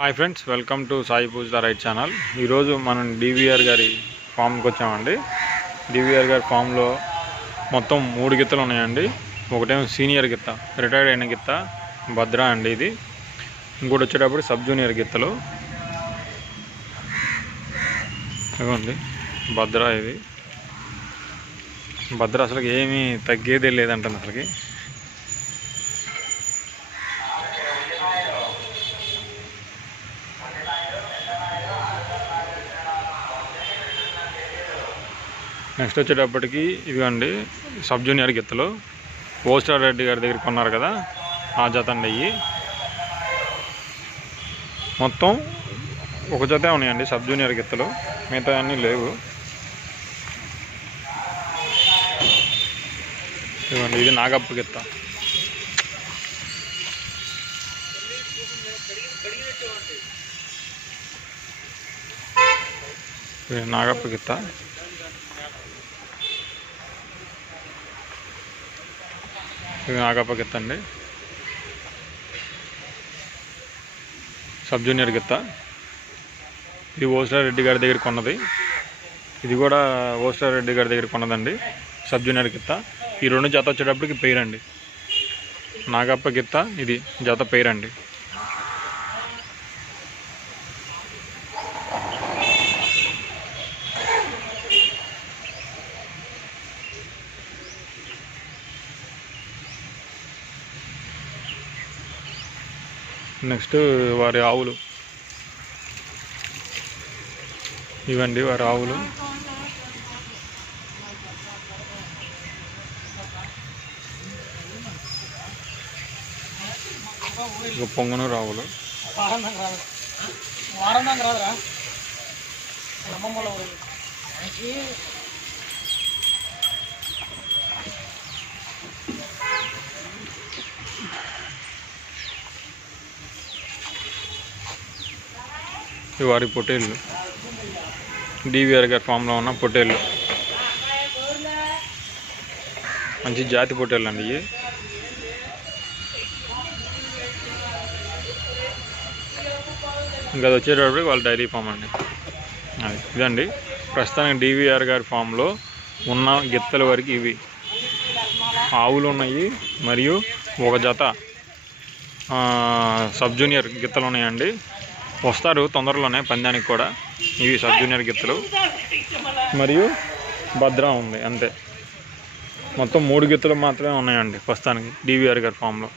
Hi friends welcome to Sai పూజ్ right channel ఈరోజు మనం DVR గారి ఫామ్కి వచ్చామండి. డివిఆర్ గారి ఫామ్లో మొత్తం మూడు గిత్తలు ఉన్నాయండి. ఒకటేమో సీనియర్ గిత్త రిటైర్డ్ అయిన గిత్త భద్ర అండి ఇది. ఇంకోటి వచ్చేటప్పుడు సబ్ జూనియర్ గిత్తలు. ఇదిగోండి భద్ర ఇది. భద్ర అసలు ఏమీ తగ్గేదే లేదంటుంది అసలుకి. నెక్స్ట్ వచ్చేటప్పటికి ఇదిగోండి సబ్ జూనియర్ గిత్తలు. పోస్టర్ రెడ్డి గారి దగ్గర కొన్నారు కదా ఆ జత అండి అయ్యి. మొత్తం ఒక జతే ఉన్నాయండి సబ్ జూనియర్ గిత్తలు మిగతా అన్నీ లేవు. ఇదిగోండి ఇది నాగప్ప గిత్త. ఇది నాగప్ప గిత్త. ఇది నాగప్ప అండి సబ్ జూనియర్ గిత్త. ఇది ఓస్టర్ రెడ్డి గారి దగ్గర కొన్నది. ఇది కూడా ఓస్టర్ రెడ్డి గారి దగ్గర కొన్నదండి. సబ్ జూనియర్ గిత్త. ఈ రెండు జత వచ్చేటప్పటికి పేరండి. నాగప్ప గిత్త ఇది జత పేరండి. నెక్స్ట్ వారి ఆవులు. ఇవండి వారి ఆవులు. ఇక పొంగను రావులు రాదురా వారి పొటేళ్ళు. డివిఆర్ గారి ఫామ్లో ఉన్న పొటేళ్ళు. మంచి జాతి పొట్టేళ్ళు అండి ఇవి. ఇంకా అది వచ్చేటప్పటికి వాళ్ళ డైరీ ఫామ్ అండి. అది ఇదండి. ప్రస్తుతానికి డివిఆర్ గారి ఫామ్లో ఉన్న గిత్తల వరకు ఇవి. ఆవులు ఉన్నాయి మరియు ఒక జత సబ్ జూనియర్ గిత్తలు ఉన్నాయండి. వస్తారు తొందరలోనే పందానికి కూడా. ఇవి సబ్ జూనియర్ గిత్తలు. మరియు భద్ర ఉంది అంతే. మొత్తం మూడు గిత్తలు మాత్రమే ఉన్నాయండి ప్రస్తుతానికి డివిఆర్ గారి ఫామ్లో.